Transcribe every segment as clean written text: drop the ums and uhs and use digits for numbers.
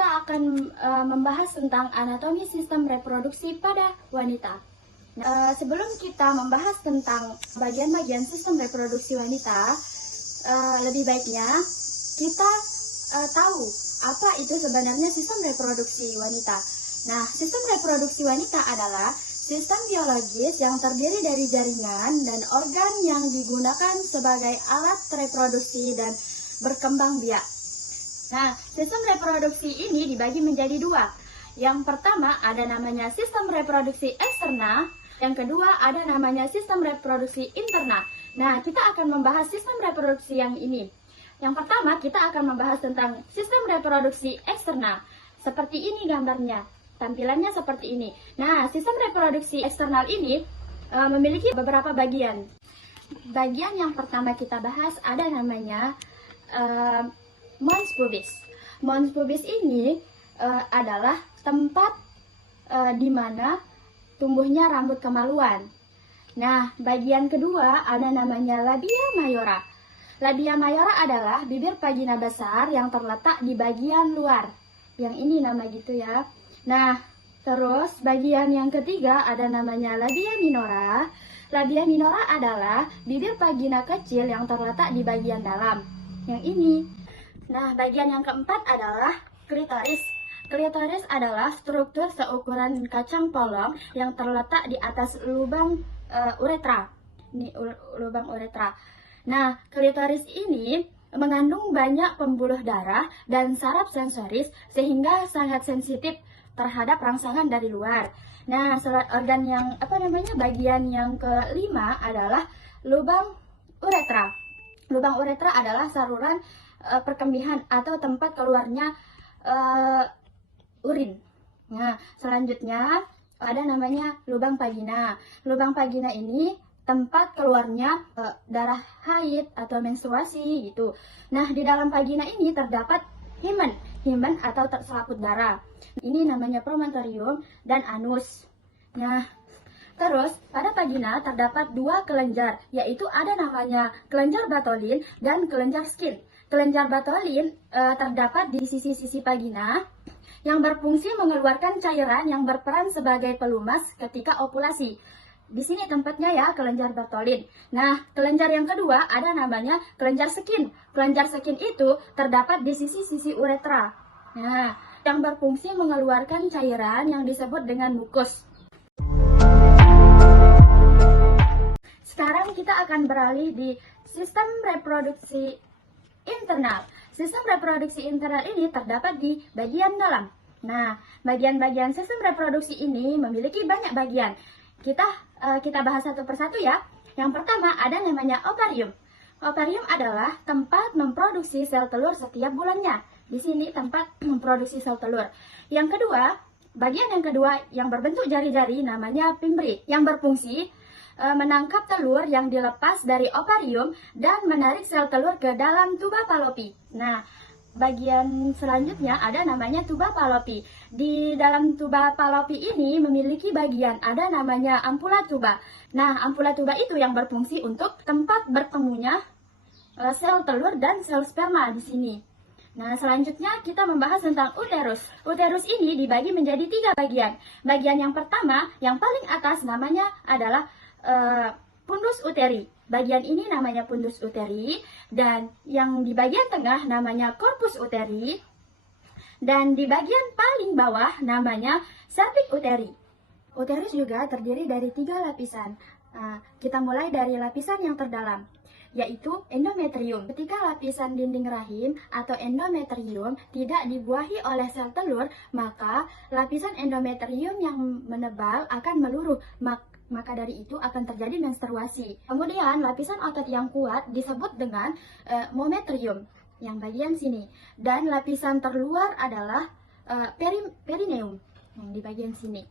kita akan membahas tentang anatomi sistem reproduksi pada wanita. Sebelum kita membahas tentang bagian-bagian sistem reproduksi wanita, lebih baiknya kita tahu apa itu sebenarnya sistem reproduksi wanita. Nah, sistem reproduksi wanita adalah sistem biologis yang terdiri dari jaringan dan organ yang digunakan sebagai alat reproduksi dan berkembang biak. Nah, sistem reproduksi ini dibagi menjadi dua. Yang pertama ada namanya sistem reproduksi eksternal, yang kedua ada namanya sistem reproduksi internal. Nah, kita akan membahas sistem reproduksi yang ini. Yang pertama kita akan membahas tentang sistem reproduksi eksternal. Seperti ini gambarnya, tampilannya seperti ini. Nah, sistem reproduksi eksternal ini memiliki beberapa bagian. Bagian yang pertama kita bahas ada namanya mons pubis. Mons pubis ini adalah tempat di mana tumbuhnya rambut kemaluan. Nah, bagian kedua ada namanya labia mayora. Labia mayora adalah bibir vagina besar yang terletak di bagian luar. Yang ini nama gitu ya. Nah, terus bagian yang ketiga ada namanya labia minora. Labia minora adalah bibir vagina kecil yang terletak di bagian dalam. Yang ini. Nah, bagian yang keempat adalah klitoris. Klitoris adalah struktur seukuran kacang polong yang terletak di atas lubang uretra. Ini lubang uretra. Nah, klitoris ini mengandung banyak pembuluh darah dan saraf sensoris sehingga sangat sensitif terhadap rangsangan dari luar. Nah, organ yang bagian yang kelima adalah lubang uretra. Lubang uretra adalah saluran perkembihan atau tempat keluarnya urin. Nah, selanjutnya ada namanya lubang vagina. Lubang vagina ini tempat keluarnya darah haid atau menstruasi gitu. Nah, di dalam vagina ini terdapat himen atau selaput darah. Ini namanya promontorium dan anus. Nah, terus pada vagina terdapat dua kelenjar, yaitu ada namanya kelenjar Bartholin dan kelenjar Skin. Kelenjar Bartholin terdapat di sisi-sisi vagina yang berfungsi mengeluarkan cairan yang berperan sebagai pelumas ketika ovulasi. Di sini tempatnya ya, kelenjar Bartholin. Nah, kelenjar yang kedua ada namanya kelenjar Skin. Kelenjar Skin itu terdapat di sisi-sisi uretra. Nah, yang berfungsi mengeluarkan cairan yang disebut dengan mukus. Sekarang kita akan beralih di sistem reproduksi internal. Sistem reproduksi internal ini terdapat di bagian dalam. Nah, bagian-bagian sistem reproduksi ini memiliki banyak bagian. Kita bahas satu persatu ya. Yang pertama ada namanya ovarium. Ovarium adalah tempat memproduksi sel telur setiap bulannya. Di sini tempat memproduksi sel telur. Yang kedua, bagian yang kedua yang berbentuk jari-jari namanya pimbri, yang berfungsi menangkap telur yang dilepas dari ovarium dan menarik sel telur ke dalam tuba Fallopi. Nah, bagian selanjutnya ada namanya tuba Fallopi. Di dalam tuba Fallopi ini memiliki bagian ada namanya ampula tuba. Nah, ampula tuba itu yang berfungsi untuk tempat bertemunya sel telur dan sel sperma di sini. Nah, selanjutnya kita membahas tentang uterus. Uterus ini dibagi menjadi tiga bagian. Bagian yang pertama, yang paling atas namanya adalah fundus uteri. Bagian ini namanya fundus uteri, dan yang di bagian tengah namanya corpus uteri, dan di bagian paling bawah namanya cervix uteri. Uterus juga terdiri dari tiga lapisan. Kita mulai dari lapisan yang terdalam, yaitu endometrium. Ketika lapisan dinding rahim atau endometrium tidak dibuahi oleh sel telur, maka lapisan endometrium yang menebal akan meluruh, maka dari itu akan terjadi menstruasi. Kemudian lapisan otot yang kuat disebut dengan mometrium yang bagian sini, dan lapisan terluar adalah perineum yang di bagian sini.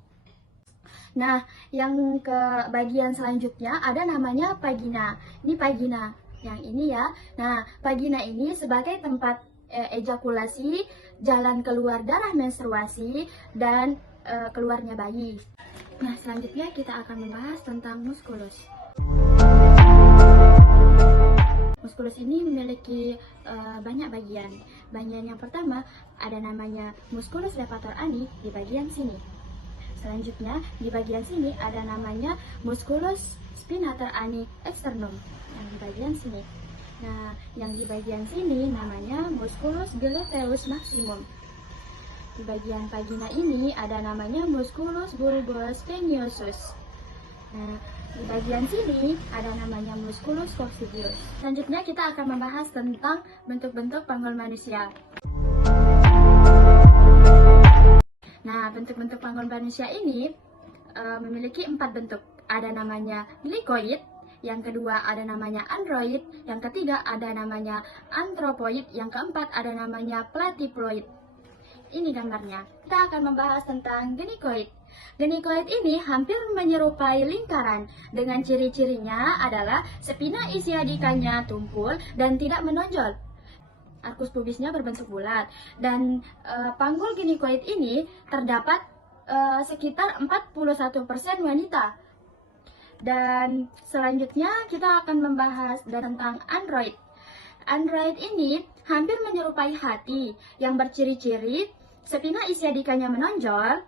Nah, yang ke bagian selanjutnya ada namanya vagina. Ini vagina yang ini ya. Nah, vagina ini sebagai tempat ejakulasi, jalan keluar darah menstruasi, dan keluarnya bayi. Nah, selanjutnya kita akan membahas tentang muskulus. Muskulus ini memiliki banyak bagian. Bagian yang pertama ada namanya musculus levator ani di bagian sini. Selanjutnya di bagian sini ada namanya musculus spinator ani externum yang di bagian sini. Nah, yang di bagian sini namanya musculus gluteus maximum. Di bagian vagina ini ada namanya musculus bulbus venosus. Nah, di bagian sini ada namanya musculus coccygeus. Selanjutnya kita akan membahas tentang bentuk-bentuk panggul manusia. Nah, bentuk-bentuk panggul manusia ini memiliki 4 bentuk. Ada namanya glikoid, yang kedua ada namanya android, yang ketiga ada namanya anthropoid, yang keempat ada namanya platyploid. Ini gambarnya. Kita akan membahas tentang gynikoid. Gynikoid ini hampir menyerupai lingkaran. Dengan ciri-cirinya adalah spina isiadikanya tumpul dan tidak menonjol. Arkus pubisnya berbentuk bulat. Dan panggul gynikoid ini terdapat sekitar 41% wanita. Dan selanjutnya kita akan membahas tentang android. Android ini hampir menyerupai hati yang berciri-ciri spina isiadikanya menonjol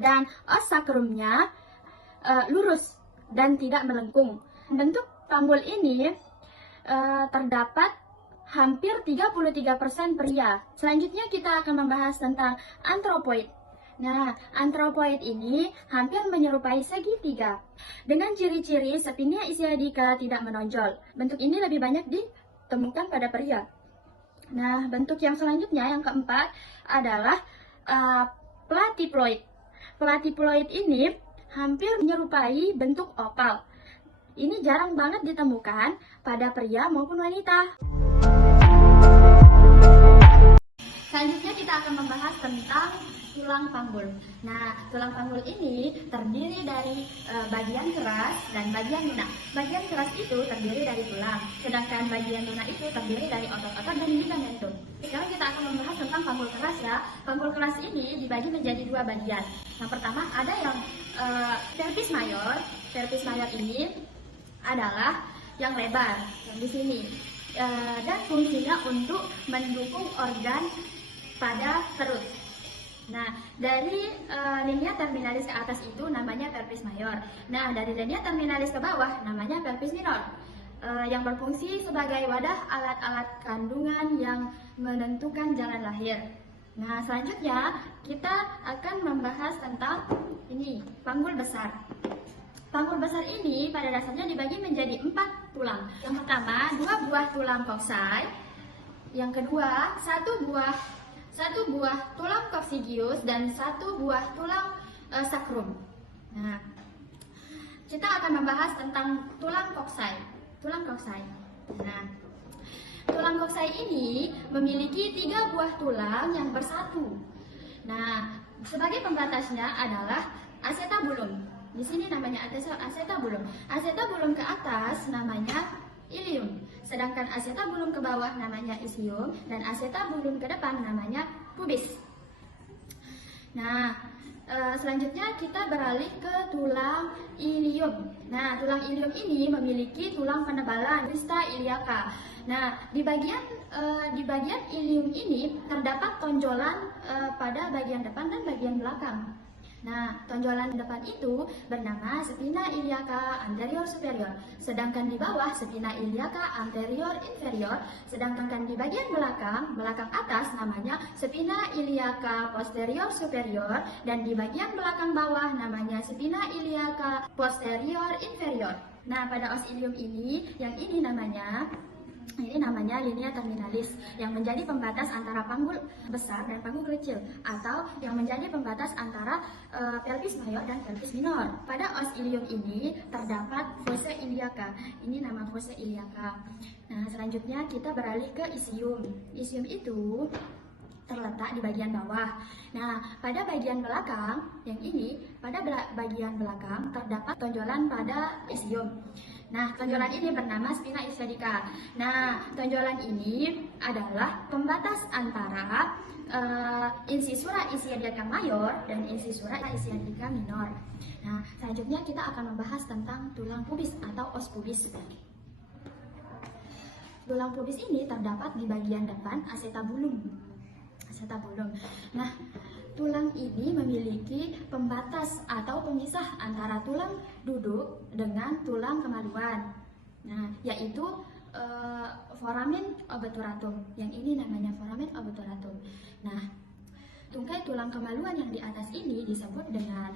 dan os sakrumnya lurus dan tidak melengkung. Bentuk panggul ini terdapat hampir 33% pria. Selanjutnya kita akan membahas tentang anthropoid. Nah, anthropoid ini hampir menyerupai segitiga dengan ciri-ciri spina isiadika tidak menonjol. Bentuk ini lebih banyak ditemukan pada pria. Nah, bentuk yang selanjutnya, yang keempat, adalah platyploid. Platyploid ini hampir menyerupai bentuk oval. Ini jarang banget ditemukan pada pria maupun wanita. Selanjutnya kita akan membahas tentang tulang panggul. Nah, tulang panggul ini terdiri dari bagian keras dan bagian lunak. Bagian keras itu terdiri dari tulang, sedangkan bagian lunak itu terdiri dari otot-otot dan ligamentum. Sekarang kita akan membahas tentang panggul keras ya. Panggul keras ini dibagi menjadi 2 bagian. Yang pertama ada yang pelvis mayor. Pelvis mayor ini adalah yang lebar, yang di sini. Dan fungsinya untuk mendukung organ pada perut. Nah, dari linea terminalis ke atas itu namanya pelvis mayor. Nah, dari linea terminalis ke bawah namanya pelvis minor, yang berfungsi sebagai wadah alat-alat kandungan yang menentukan jalan lahir. Nah, selanjutnya kita akan membahas tentang ini, panggul besar. Panggul besar ini pada dasarnya dibagi menjadi 4 tulang. Yang pertama, 2 buah tulang koksai. Yang kedua, 1 buah tulang coccygeus dan 1 buah tulang sakrum. Nah, kita akan membahas tentang tulang koksai. Tulang koksai. Nah, tulang koksai ini memiliki 3 buah tulang yang bersatu. Nah, sebagai pembatasnya adalah acetabulum. Di sini namanya acetabulum. Acetabulum ke atas namanya ilium, sedangkan acetabulum ke bawah namanya ischium, dan acetabulum ke depan namanya pubis. Nah, selanjutnya kita beralih ke tulang ilium. Nah, tulang ilium ini memiliki tulang penebalan crista iliaca. Nah, di bagian ilium ini terdapat tonjolan pada bagian depan dan bagian belakang. Nah, tonjolan depan itu bernama spina iliaca anterior superior, sedangkan di bawah spina iliaca anterior inferior, sedangkan di bagian belakang atas namanya spina iliaca posterior superior, dan di bagian belakang bawah namanya spina iliaca posterior inferior. Nah, pada os ilium ini, yang ini namanya linea terminalis yang menjadi pembatas antara panggul besar dan panggul kecil, atau yang menjadi pembatas antara pelvis mayor dan pelvis minor. Pada os ilium ini terdapat fossa iliaca. Ini nama fossa iliaca. Nah, selanjutnya kita beralih ke ischium. Ischium itu terletak di bagian bawah. Nah, pada bagian belakang, yang ini, pada bagian belakang terdapat tonjolan pada ischium. Nah, tonjolan ini bernama spina isiadica. Nah, tonjolan ini adalah pembatas antara insisura isiadica mayor dan insisura isiadica minor. Nah, selanjutnya kita akan membahas tentang tulang pubis atau os pubis. Tulang pubis ini terdapat di bagian depan acetabulum. Nah, tulang ini memiliki pembatas atau pemisah antara tulang duduk dengan tulang kemaluan. Nah, yaitu foramen obturatum. Yang ini namanya foramen obturatum. Nah, tungkai tulang kemaluan yang di atas ini disebut dengan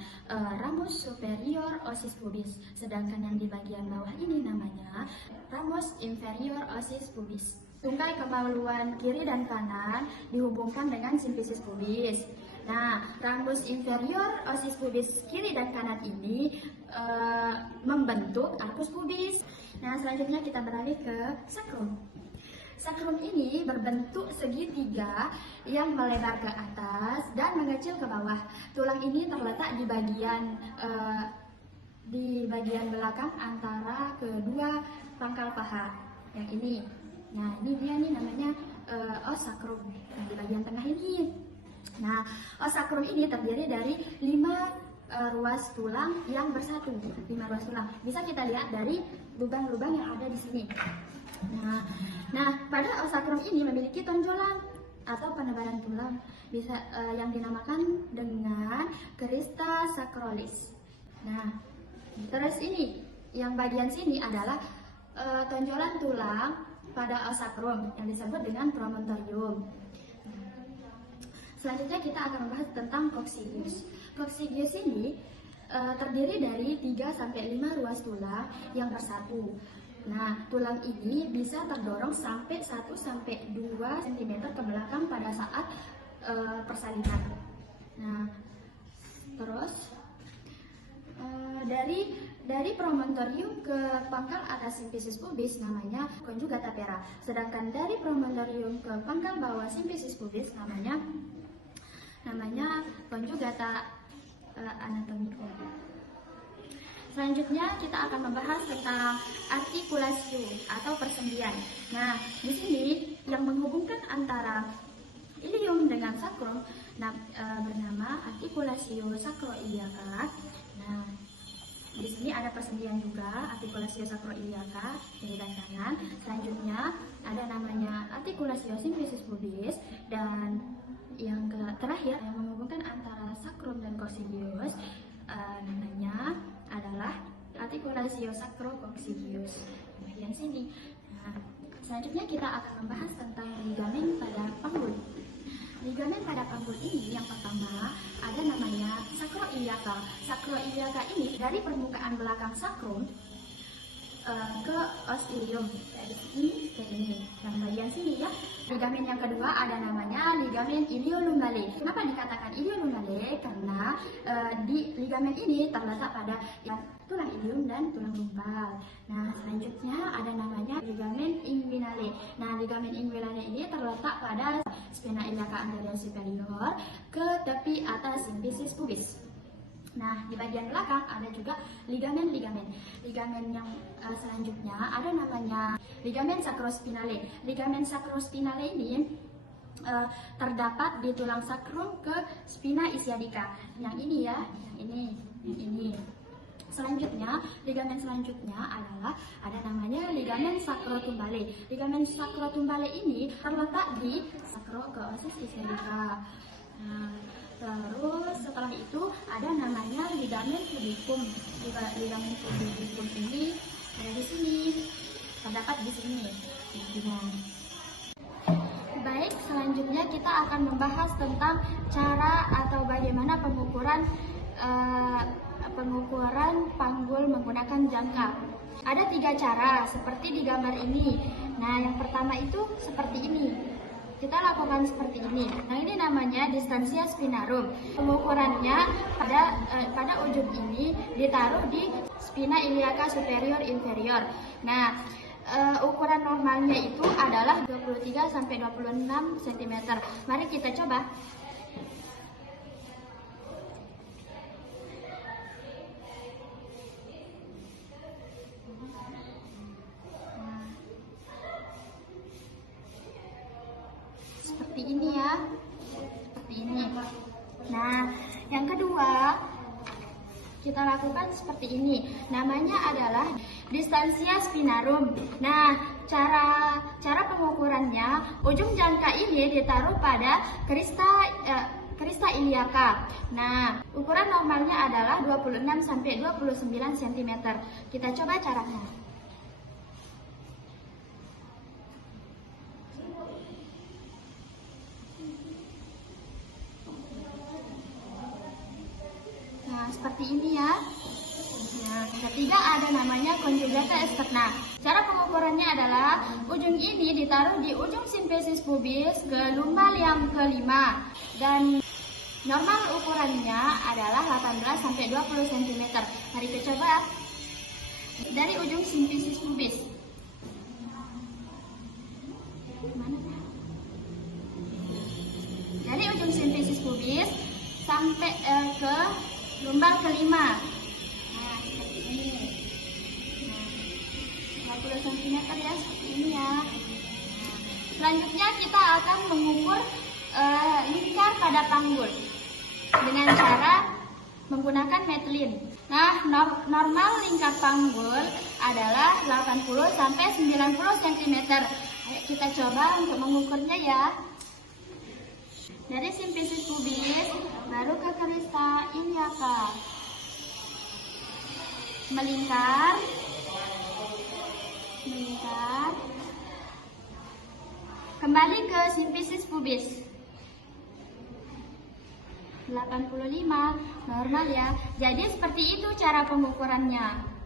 ramus superior ossis pubis, sedangkan yang di bagian bawah ini namanya ramus inferior ossis pubis. Tungkai kemaluan kiri dan kanan dihubungkan dengan simfisis pubis. Nah, ramus inferior ossis pubis kiri dan kanan ini membentuk arcus pubis. Nah, selanjutnya kita beralih ke sakrum. Sakrum ini berbentuk segitiga yang melebar ke atas dan mengecil ke bawah. Tulang ini terletak di bagian belakang antara kedua pangkal paha. Yang ini. Nah, ini dia nih namanya os sakrum. Nah, di bagian tengah ini. Nah, os sakrum ini terdiri dari 5 ruas tulang yang bersatu. 5 ruas tulang. Bisa kita lihat dari lubang-lubang yang ada di sini. Nah, pada os sakrum ini memiliki tonjolan atau penebalan tulang, bisa yang dinamakan dengan crista sacralis. Nah, terus ini yang bagian sini adalah tonjolan tulang pada os sakrum yang disebut dengan promontorium. Selanjutnya kita akan membahas tentang coccygeus. Coccygeus ini terdiri dari 3-5 ruas tulang yang bersatu. Nah, tulang ini bisa terdorong sampai 1-2 cm ke belakang pada saat persalinan. Nah, terus dari promontorium ke pangkal atas simfisis pubis namanya conjugata pera. Sedangkan dari promontorium ke pangkal bawah simfisis pubis namanya conjugata anatomicum. Selanjutnya kita akan membahas tentang artikulasi atau persendian. Nah, di sini yang menghubungkan antara ilium dengan sakrum bernama articulatio sacroiliaca. Nah, di sini ada persendian juga, articulatio sacroiliaca kiri dan kanan. Selanjutnya ada namanya articulatio simfisis pubis, dan yang terakhir yang menghubungkan antara sakrum dan coccygeus namanya adalah articulatio sacrococcygeus. Bagian sini. Nah, selanjutnya kita akan membahas tentang ligamen pada panggul. Ligamen pada panggul ini yang pertama ada namanya sacroiliaca. Sacroiliaca ini dari permukaan belakang sakrum ke os ilium, dari sini ke ini, yang bagian sini ya. Ligamen yang kedua ada namanya ligamen iliolumbale. Kenapa dikatakan iliolumbale? Karena di ligamen ini terletak pada yang tulang ilium dan tulang lumbal. Nah, selanjutnya ada namanya ligamen inguinale. Nah, ligamen inguinale ini terletak pada spina iliaca anterior superior ke tepi atas simfisis pubis. Nah, di bagian belakang ada juga ligamen-ligamen. Ligamen yang selanjutnya ada namanya ligamen sacrospinale. Ligamen sacrospinale ini terdapat di tulang sakrum ke spina ischiadica. Yang ini ya, yang ini. Selanjutnya, ligamen selanjutnya adalah ada namanya ligamen sacrotumbale. Ligamen sacrotumbale ini terletak di sakro ke ossis ischiadica. Nah, terus setelah itu ada namanya ligamen pubicum. Ligamen pubicum ini ada di sini, terdapat di sini. Baik, selanjutnya kita akan membahas tentang cara atau bagaimana pengukuran panggul menggunakan jangka. Ada 3 cara seperti di gambar ini. Nah, yang pertama itu seperti ini. Kita lakukan seperti ini. Nah, ini namanya distansia spinarum. Pengukurannya pada ujung ini ditaruh di spina iliaca superior inferior. Nah, ukuran normalnya itu adalah 23-26 cm. Mari kita coba. Seperti ini ya, seperti ini. Nah, yang kedua kita kita lakukan seperti ini. Namanya adalah distansia spinarum. Nah, cara pengukurannya, ujung jangka ini ditaruh pada crista iliaca. Nah, ukuran normalnya adalah 26 sampai 29 cm. Kita coba caranya. Nah, seperti ini ya. Nah, yang ketiga ada namanya conjugata externa. Cara pengukurannya adalah ujung ini ditaruh di ujung simpesis pubis ke lumbal yang kelima, dan normal ukurannya adalah 18 sampai 20 cm. Mari kita coba dari ujung simpesis pubis. Dari ujung simpesis pubis sampai ke lumbal kelima. Nah, seperti ini. Nah, 20 cm ya, seperti ini ya. Selanjutnya kita akan mengukur lingkar pada panggul dengan cara menggunakan metlin. Nah, normal lingkar panggul adalah 80 sampai 90 cm. Ayo kita coba untuk mengukurnya ya. Dari simpesis pubis baru ke crista iliaca, melingkar, kembali ke simpesis pubis. 85 normal ya. Jadi seperti itu cara pengukurannya.